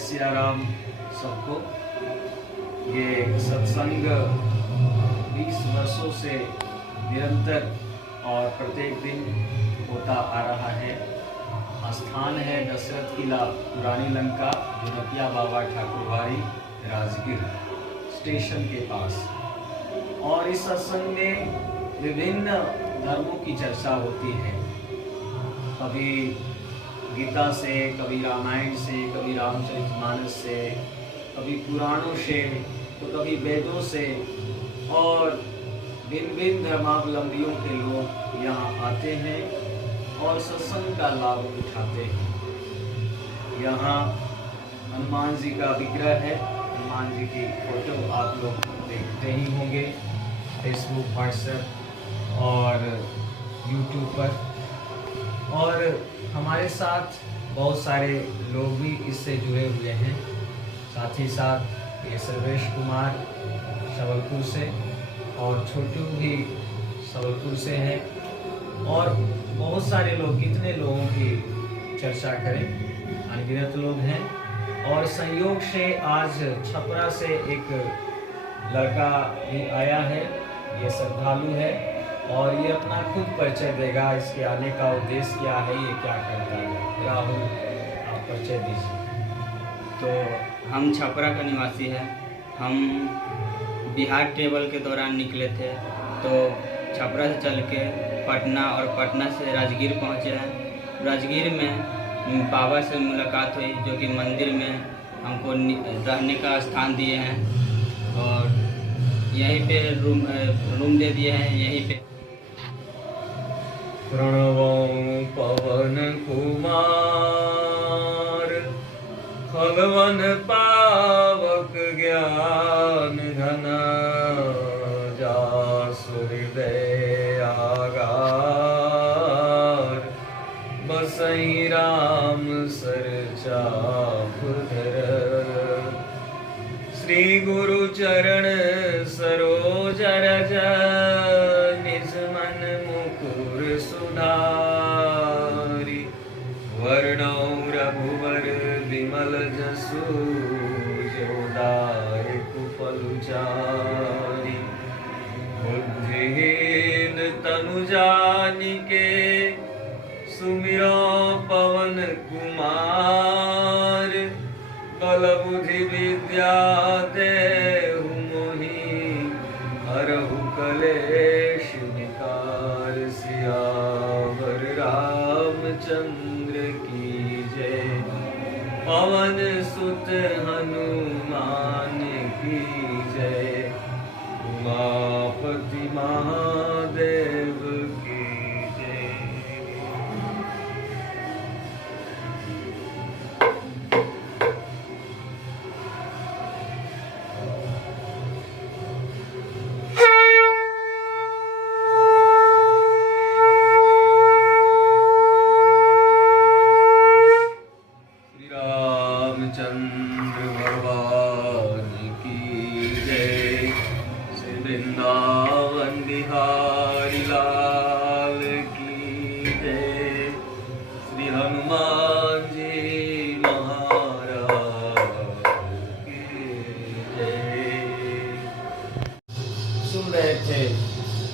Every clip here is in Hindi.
सिया राम सबको। ये सत्संग 20 वर्षों से निरंतर और प्रत्येक दिन होता आ रहा है। स्थान है दशरथ किला, पुरानी लंका, जुनकिया बाबा ठाकुरवाड़ी, राजगीर स्टेशन के पास। और इस सत्संग में विभिन्न धर्मों की चर्चा होती है, कभी गीता से, कभी रामायण से, कभी रामचरितमानस से, कभी पुराणों से, तो कभी वेदों से। और भिन्न भिन्न धर्मावलंबियों के लोग यहाँ आते हैं और सत्संग का लाभ उठाते हैं। यहाँ हनुमान जी का विग्रह है, हनुमान जी की फोटो आप लोग देखते ही होंगे फेसबुक, व्हाट्सएप और यूट्यूब पर। और हमारे साथ बहुत सारे लोग भी इससे जुड़े हुए हैं। साथ ही साथ ये सर्वेश कुमार सबलपुर से और छोटू भी सबलपुर से हैं। और बहुत सारे लोग, कितने लोगों की चर्चा करें, अनगिनत लोग हैं। और संयोग से आज छपरा से एक लड़का भी आया है, ये श्रद्धालु है और ये अपना खुद परिचय देगा, इसके आने का उद्देश्य क्या है, ये क्या करता है। राहुल, आप परिचय दीजिए। तो हम छपरा का निवासी हैं। हम बिहार ट्रेवल के दौरान निकले थे, तो छपरा से चल के पटना और पटना से राजगीर पहुँचे हैं। राजगीर में बाबा से मुलाकात हुई, जो कि मंदिर में हमको रहने का स्थान दिए हैं और यहीं पे रूम दे दिए हैं। यहीं पे प्रणवं पवन कुमार, खगवन पावक ज्ञान घन, जासु हृदय आगार, बसहि राम सर चाप धर। श्री गुरु चरण सरोज रज, निज मन मुकुर सुधारी, वर्णौ रघुवर विमल जसु, जो दायक फल चारि। बुद्धिहीन तनु जानिके, सुमिरो पवन कुमार, बल बुद्धि विद्या देहु मोहि, हरहु कलेश विकार। सियावर रामचंद्र की जय, पवन सुत हनुमान की जय, उमापति महादेव की जय। चंद्र भगवान की जय, श्री वृंदावन बिहारी लाल की जय, श्री हनुमान जी महाराज की जय। सुन रहे थे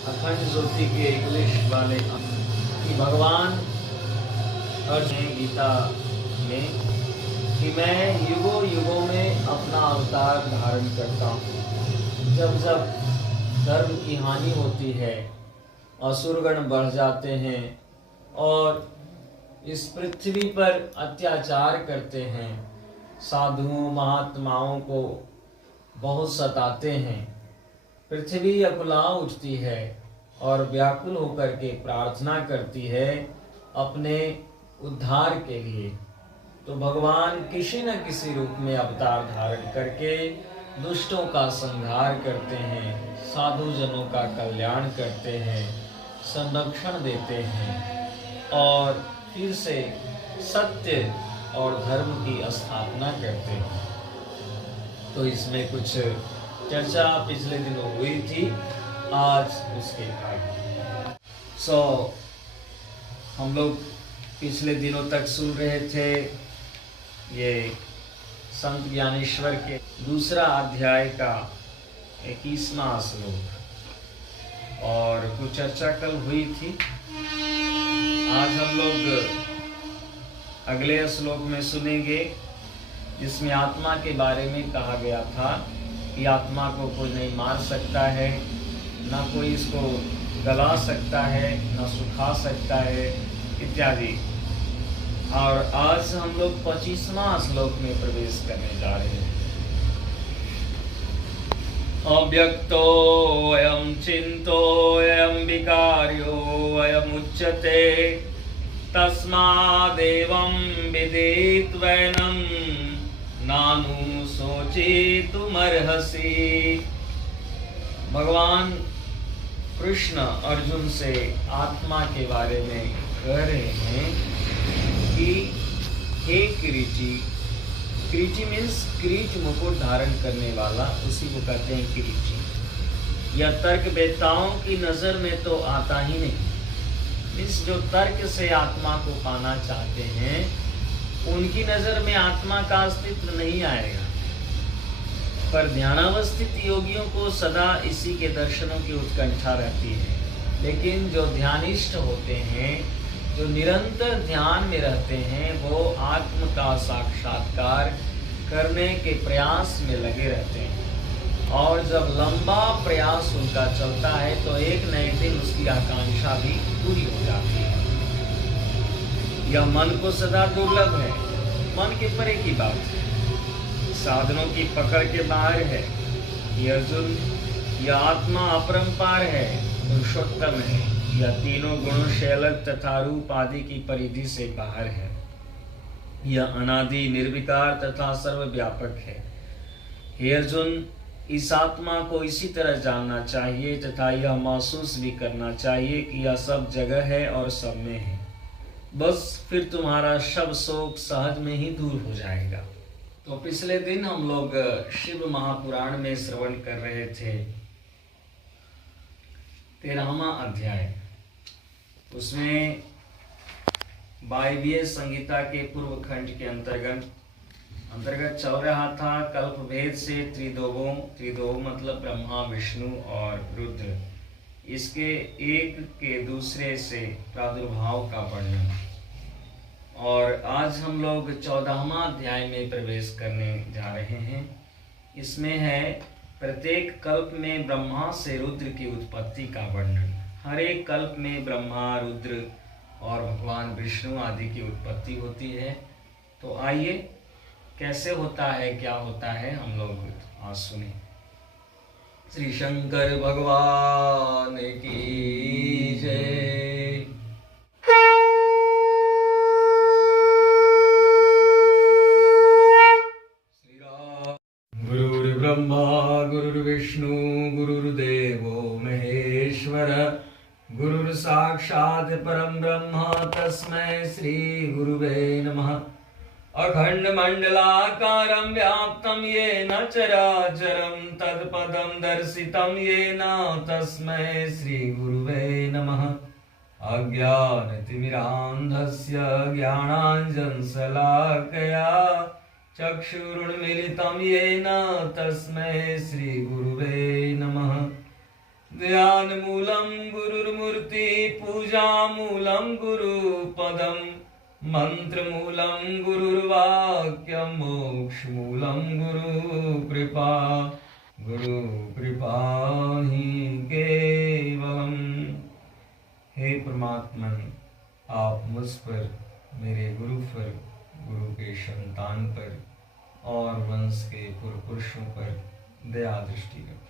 अखंड ज्योति के इंग्लिश वाले कि भगवान अर्जुन गीता में कि मैं युगों युगों में अपना अवतार धारण करता हूँ। जब जब धर्म की हानि होती है, असुरगण बढ़ जाते हैं और इस पृथ्वी पर अत्याचार करते हैं, साधुओं महात्माओं को बहुत सताते हैं, पृथ्वी अकुला उठती है और व्याकुल होकर के प्रार्थना करती है अपने उद्धार के लिए, तो भगवान किसी न किसी रूप में अवतार धारण करके दुष्टों का संहार करते हैं, साधु जनों का कल्याण करते हैं, संरक्षण देते हैं और फिर से सत्य और धर्म की स्थापना करते हैं। तो इसमें कुछ चर्चा पिछले दिनों हुई थी, आज उसके आगे। हम लोग पिछले दिनों तक सुन रहे थे ये संत ज्ञानेश्वर के दूसरा अध्याय का 21वां श्लोक और कुछ चर्चा कल हुई थी। आज हम लोग अगले श्लोक में सुनेंगे जिसमें आत्मा के बारे में कहा गया था कि आत्मा को कोई नहीं मार सकता है, ना कोई इसको गला सकता है, ना सुखा सकता है इत्यादि। और आज हम लोग 25वां श्लोक में प्रवेश करने जा रहे हैं। अव्यक्तो अयं चिंतो अयं विकार्यो अयं उच्यते तस्मादेवं विदित्वैनं नानु शोचितुमर्हसि। भगवान कृष्ण अर्जुन से आत्मा के बारे में कह रहे हैं कि हे किरीटी, किरीटी मीन्स किरीट मुकुट धारण करने वाला, उसी को कहते हैं किरीटी। यह तर्क वेत्ताओं की नजर में तो आता ही नहीं। मीन्स जो तर्क से आत्मा को पाना चाहते हैं उनकी नजर में आत्मा का अस्तित्व नहीं आएगा, पर ध्यानावस्थित योगियों को सदा इसी के दर्शनों की उत्कंठा रहती है। लेकिन जो ध्यानिष्ठ होते हैं, जो निरंतर ध्यान में रहते हैं, वो आत्म का साक्षात्कार करने के प्रयास में लगे रहते हैं। और जब लंबा प्रयास उनका चलता है तो एक न एक दिन उसकी आकांक्षा भी पूरी हो जाती है। यह मन को सदा दुर्लभ है, मन के परे की बात है, साधनों की पकड़ के बाहर है। ये अर्जुन, यह आत्मा अपरंपार है, पुरुषोत्तम है, यह तीनों गुणों शैलक तथा रूप आदि की परिधि से बाहर है। यह अनादि निर्विकार तथा सर्वव्यापक है। हे अर्जुन, इस आत्मा को इसी तरह जानना चाहिए तथा यह महसूस भी करना चाहिए कि यह सब जगह है और सब में है। बस फिर तुम्हारा शव शोक सहज में ही दूर हो जाएगा। तो पिछले दिन हम लोग शिव महापुराण में श्रवण कर रहे थे 13वां अध्याय। उसमें 22वें संहिता के पूर्व खंड के अंतर्गत चल रहा था कल्प भेद से त्रिदोह मतलब ब्रह्मा विष्णु और रुद्र, इसके एक के दूसरे से प्रादुर्भाव का वर्णन। और आज हम लोग 14वां अध्याय में प्रवेश करने जा रहे हैं। इसमें है प्रत्येक कल्प में ब्रह्मा से रुद्र की उत्पत्ति का वर्णन। हर एक कल्प में ब्रह्मा, रुद्र और भगवान विष्णु आदि की उत्पत्ति होती है। तो आइए, कैसे होता है, क्या होता है, हम लोग आज सुने। श्री शंकर भगवान की जय। श्री राम। गुरुर्ब्रह्मा गुरुर्विष्णु गुरुर्देवो महेश्वर, गुरुर्साक्षात् परं ब्रह्म तस्मै श्री गुरुवे नमः। अखण्डमण्डलाकारं व्याप्तं येन चराचरं तत्पदं दर्शितं येन तस्मै श्रीगुरुवे नमः। अज्ञानतिमिरान्धस्य ज्ञानाञ्जनशलाकया चक्षुरुन्मीलितं येन तस्मै श्रीगुरुवे नमः। ध्यानमूलं गुरुर्मूर्ति, पूजामूलं गुरुपदम्, मंत्रमूलं गुरुर्वाक्यं, मोक्षमूलं गुरुकृपा, गुरुकृपा ही केवलम्। हे परमात्मन, आप मुझ पर, मेरे गुरु पर, गुरु के संतान पर और वंश के पूर्व पुरुषों पर दया दृष्टि रखें।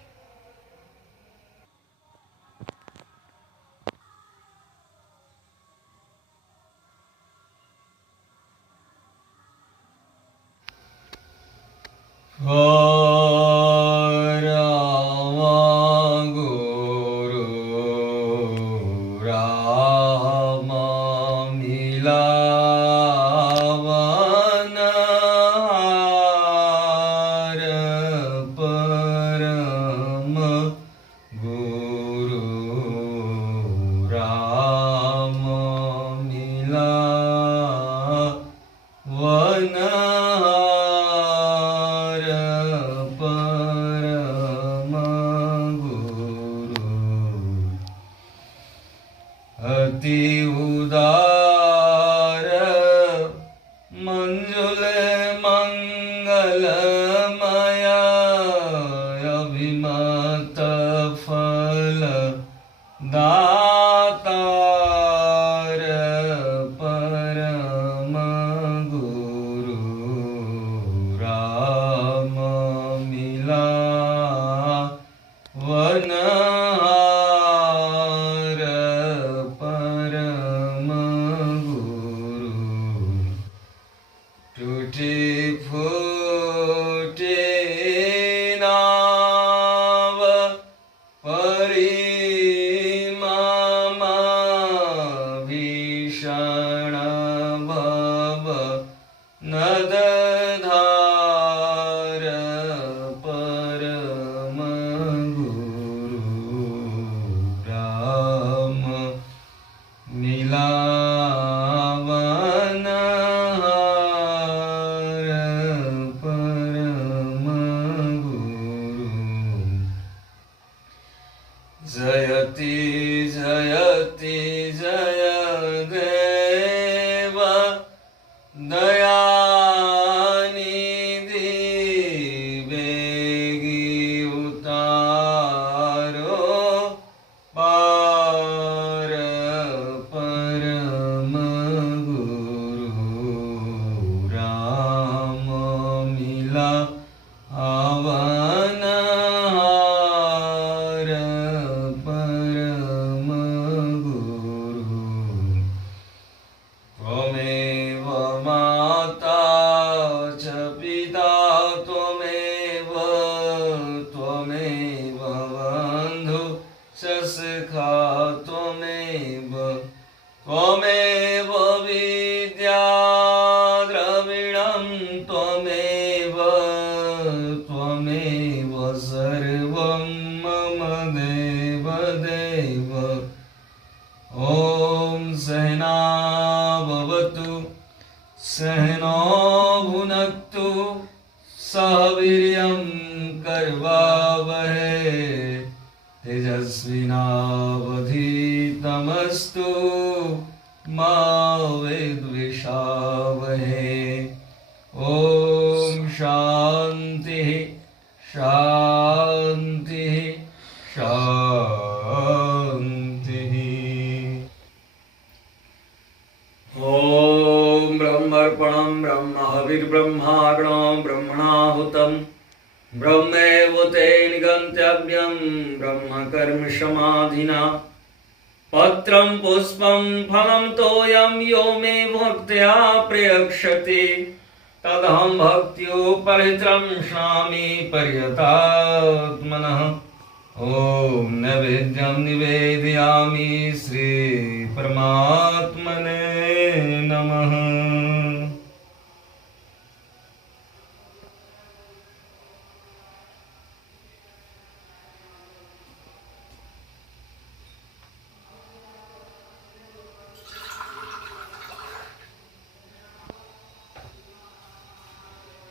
मंगलमया अभिमत फल दातार परम गुरु राम मिला वनहार परम गुरु टूटी फूटी नाव परिमामा भीषण भव नदधार परम गुरु राम मिलावनहार परम गुरु जयति जयति जय देव दयानिधि वेगी उतारो पार परम गुरु राम मिला आवनहार परम गुरु त्वमेव माता च पिता त्वमेव बन्धु च सखा त्वमेव विद्या द्रविणं त्वमेव सर्वं मम देव देव ॐ सहना भवतु सहनो भुनक्तु सह वीर्यं कर्वावहै तेजस्विनावधीतमस्तु मा विद्विषावहै ॐ शान्तिः शान्तिः शान्तिः ॐ ब्रह्मर्पणं ब्रह्म हविर्ब्रह्माग्नो ब्रह्मणाहुतं ब्रह्मेव तेन गन्तव्यं ब्रह्मकर्म समाधिना पत्रं पुष्पं फलं तोयं यो मे भक्त्या प्रयक्षते तदहं भक्त्योपहृतं श्नामि पर्यतात्मनः ॐ नैवेद्यं निवेदयामि श्री परमात्मने नमः।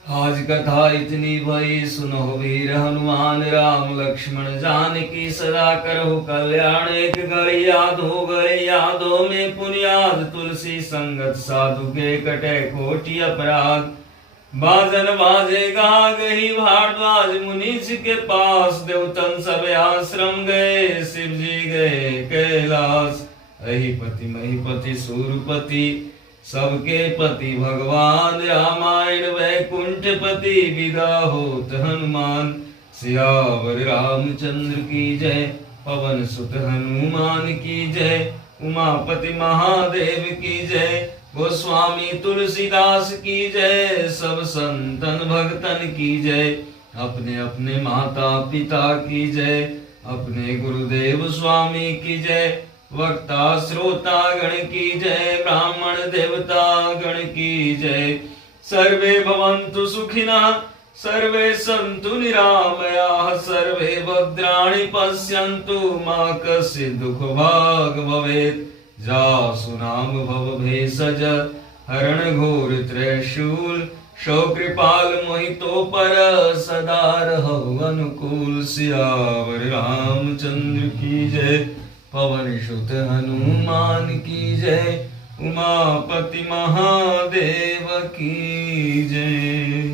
आज कथा इतनी भई सुनो वीर हनुमान राम लक्ष्मण जानकी सदा करहु कल्याण। एक घड़ी याद हो में पुनियाद तुलसी संगत साधु के कटे कोटि अपराध। बाजन बाजेगा गही भारद्वाज मुनीष के पास देवतन सब आश्रम गए शिव जी गए कैलाश। अहिपति महिपति सूरपति सबके पति भगवान रामायण वैकुंठपति विदा होत हनुमान। सियावर रामचंद्र की जय पवन सुत हनुमान की जय उमापति महादेव की जय गोस्वामी तुलसीदास की जय सब संतन भक्तन की जय। अपने अपने माता पिता की जय अपने गुरुदेव स्वामी की जय। वक्ता श्रोता गण की जय ब्राह्मण देवता गण की जय। सर्वे भवन्तु सुखिनः सर्वे सन्तु निरामयाः सर्वे भद्राणि पश्यन्तु मा कश्चित् दुःखभाग् भवेत्। जासु नाम भवभेषज हरण घोर त्रैशूल शौ कृपाल मोहितो पर सदा रहु अनुकूल। सियावर रामचंद्र की जय पवन सुत हनुमान की जय उमापति महादेव की जय।